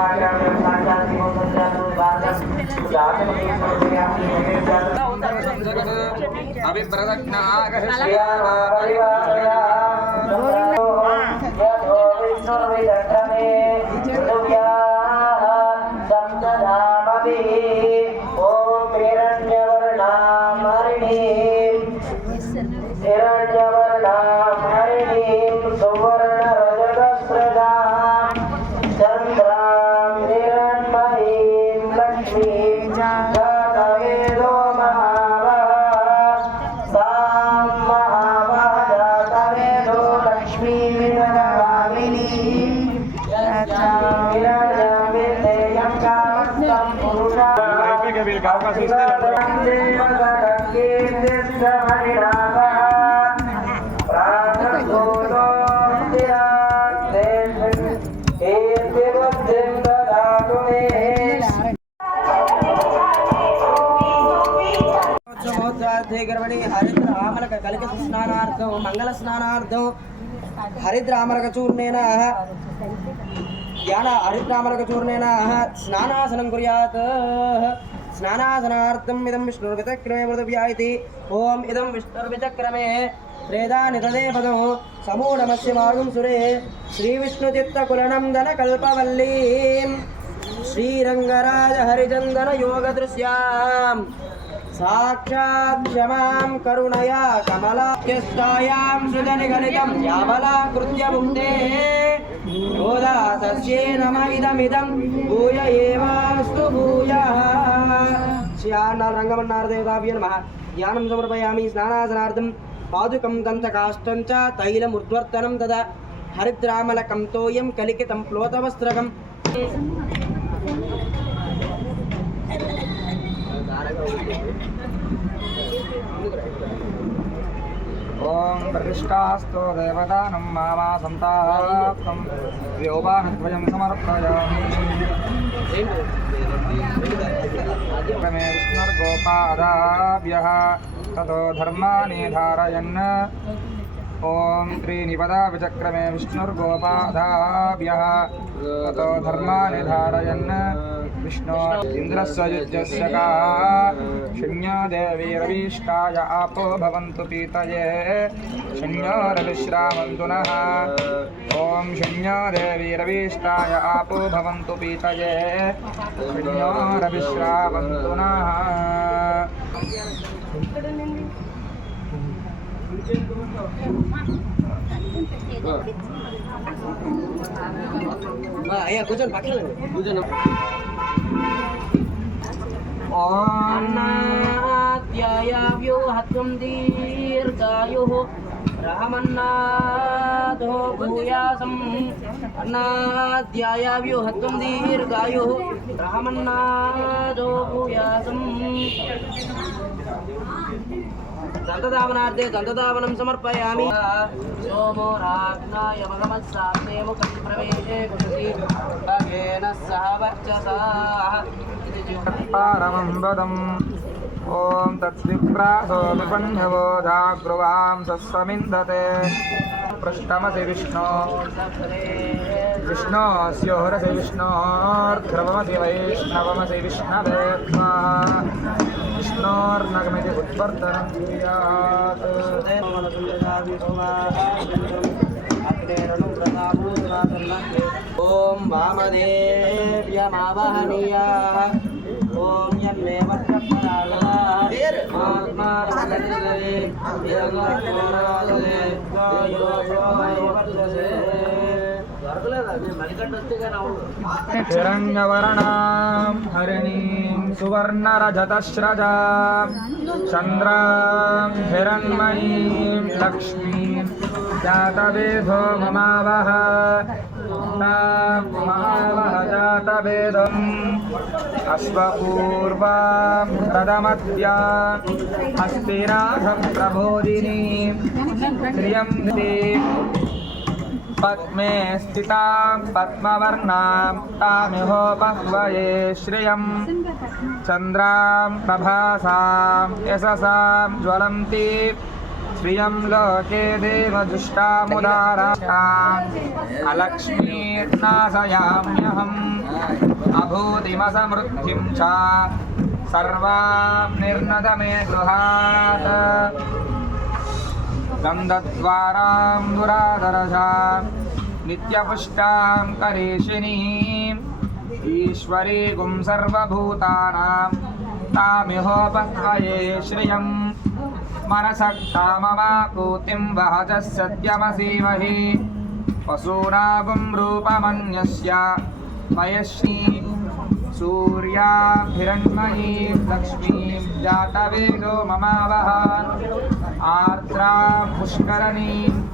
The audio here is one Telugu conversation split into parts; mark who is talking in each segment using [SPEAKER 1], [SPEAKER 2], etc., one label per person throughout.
[SPEAKER 1] మాట్లాడడం మాట్లాడి పొందుతారు అభిప్రదక్షిణ ఓం హిరణ్యవర్ణామరిణి గర్వణి హరిద్ర ఆమలక కలిక స్నానార్థం మంగళ స్నానార్థం. హరిద్రామలక చూర్ణేన. ధ్యాన హరిద్రామలక చూర్ణేన. స్నానాసనం కుర్యాత్. స్నానాసనార్థం ఇదం విష్ణుర్విచక్రమే మృతవ్యా ఇది ఓం ఇదం విష్ణుర్విచక్రమే. త్రేదాని తదే పదం సమూఢమస్య మార్గం సురే. శ్రీవిష్ణుచిత్తకులనందన కల్పవల్లీం. శ్రీరంగరాజ హరిచందన యోగ దృశ్యాం. క్షమాం కరుణయా కమలాఖ్యస్థాయాం సృజనిగలితం యామలాకృత్యముక్తే యోదా తస్యే నమ ఇదమిదం భూయ ఏవాస్తు భూయ శ్రీ ఆన్నాడు రంగమన్నార దేవతాభ్య నమ జ్ఞానం సమర్పయామి స్నానాసనార్థం పాదుకం దంతకాష్టం చ తైలముద్వర్తనం తదా హరిద్రామలకం
[SPEAKER 2] ॐ प्रतिष्ठास्तु देवदानं मामा सन्ताप्तं व्योपानद्वयं समर्पयामि विष्णुर्गोपादाभ्यः ततो धर्माणि धारयन्। ॐ त्रीनिपदाविचक्रमे विष्णुर्गोपादाभ्यः ततो धर्माणि धारयन्। विष्णो इन्द्रस्य युज्यस्य का। शून्यो देवीरवीष्टाय आपो भवन्तु पीतये। शून्यो रविश्रामन्तु नः ॐ शून्यो देवीरवीष्टाय आपो भवन्तु पीतये। शून्यो रविश्रामन्तु नः અહીંયા ગુજન બાકી
[SPEAKER 1] લાગે ગુજન ઓનાત્યાયાવ્યો હતમ દીર્ઘાયો રામન્નાધો ભૂયાસમ અનાધ્યાયાવ્યો હતમ દીર્ઘાયો રામન્નાધો ભૂયાસમ దంతధావనార్థే దంతధావనం సమర్పయామి. సోమో రాజ్ఞాయ మగమస్సాస్తే ముఖం ప్రవేశే కుషసి భగేన సహ. వర్చసా ఇది జీవ-
[SPEAKER 2] ॐ तत्सिप्रासोऽपिबन्धवोधाग्रुवां सस्समिन्धते पृष्टमसि विष्णो। विष्णोऽस्योहरसि विष्णोर्ध्रुवमसि वैष्णवमसि विष्णवे विष्णोर्नगमिति उत्वर्धनं
[SPEAKER 1] ॐ वामदेव्यमावहनीया। ॐ यन्मे
[SPEAKER 2] हिरण्यवर्णां हरिणीं सुवर्णरजतश्रजा चन्द्रां हिरण्मयीं लक्ष्मीं जातवेधो ममावः तां महावह जातवेदम् अश्वपूर्वां प्रथमद्या हस्तिनाथं प्रबोधिनी श्रियं पद्मे स्थितां पद्मवर्णां तामिहोपह्वये श्रियं चन्द्रां प्रभासां यशसां ज्वलन्ति। श्रियं लोके देवजुष्टामुदाराम् अलक्ष्मीर्नाशयाम्यहम् अभूतिमसमृद्धिं च सर्वां निर्नदमे गृहात् गन्धद्वारां दुरादरजां नित्यपुष्टां करेशिनीम् ईश्वरीगुं सर्वभूतानां तामिहोपह्वये श्रियम्। मनसः काममाकूतिं वहजः सत्यमसीमहि पशूनागुं रूपमन्यस्य मयश्री। सूर्याभिरण्मयी लक्ष्मीं जातवेदो ममावह आर्द्रां पुष्करणीं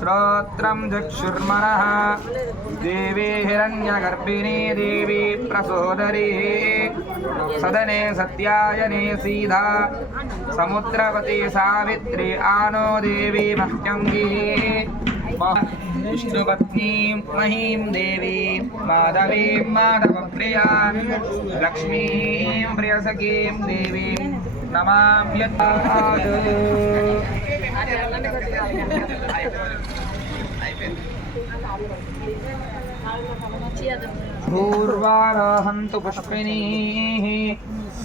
[SPEAKER 2] श्रोत्रं चक्षुर्मनः देवी हिरण्यगर्भिणी देवी प्रसोदरी सदने सत्यायने सीधा समुद्रवती सावित्री आनो देवी मह्यङ्गी विष्णुपत्नीं महीं देवीं माधवीं माधवप्रिया लक्ष्मीं प्रियसखीं देवीं नमाम्यतात् पूर्वारोहन्तु पुष्पिणीः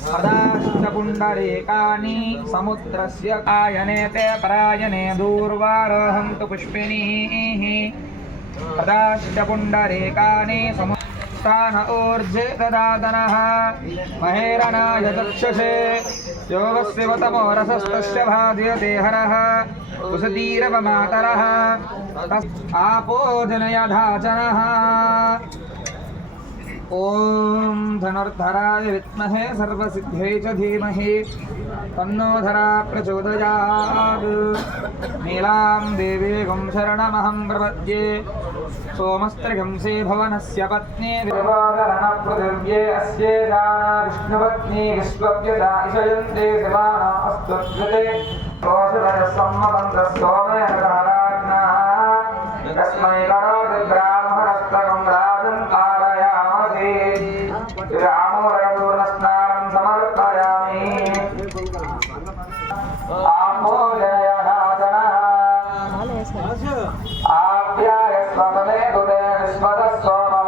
[SPEAKER 2] समुद्र समुद्रस्य कायने ते परायणे दूर्वारोहन्तु पुष्पिणीः सदाष्टपुण्डरीकानि समुत्थान ऊर्जे ददातनः महेरणाय चक्षुषे योगस्य तमो रसस्तस्य भाद्यते हरः कुसतीरवमातरः तस् आपो जनयधाचनः ॐ धनुर्धराय विद्महे सर्वसिद्ध्यै च धीमहि तन्नो धरा प्रचोदयात् नीलां देवीगुं शरणमहं प्रपद्ये सोमस्त्रिगंसे भवनस्य पत्नी विवादरणपृथिव्ये अस्ये जाना विष्णुपत्नी विश्वव्यजा इषयन्ते शिवाना अस्त्वद्युते दोषदयः सम्मबन्धः सोमेन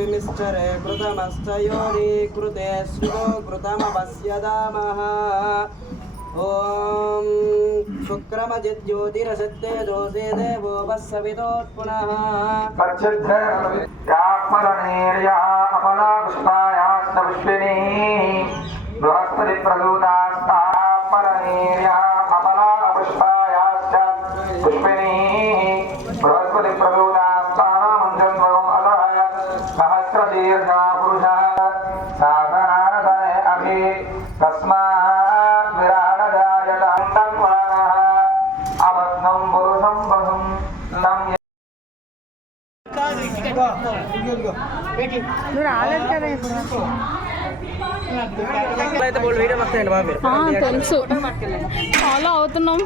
[SPEAKER 1] विमिश्चरे कृतमस्तयोनि कृते श्रुतो कृतमपश्यदामः ॐ शुक्रमजिज्योतिरसत्ते दोषे देवो वत्सवितोत्पुनः
[SPEAKER 2] पच्चिद्धरणीर्या
[SPEAKER 3] నువ్వు రాలేదు కదా ఇప్పుడు. తెలుసు. ఫాలో అవుతున్నాం.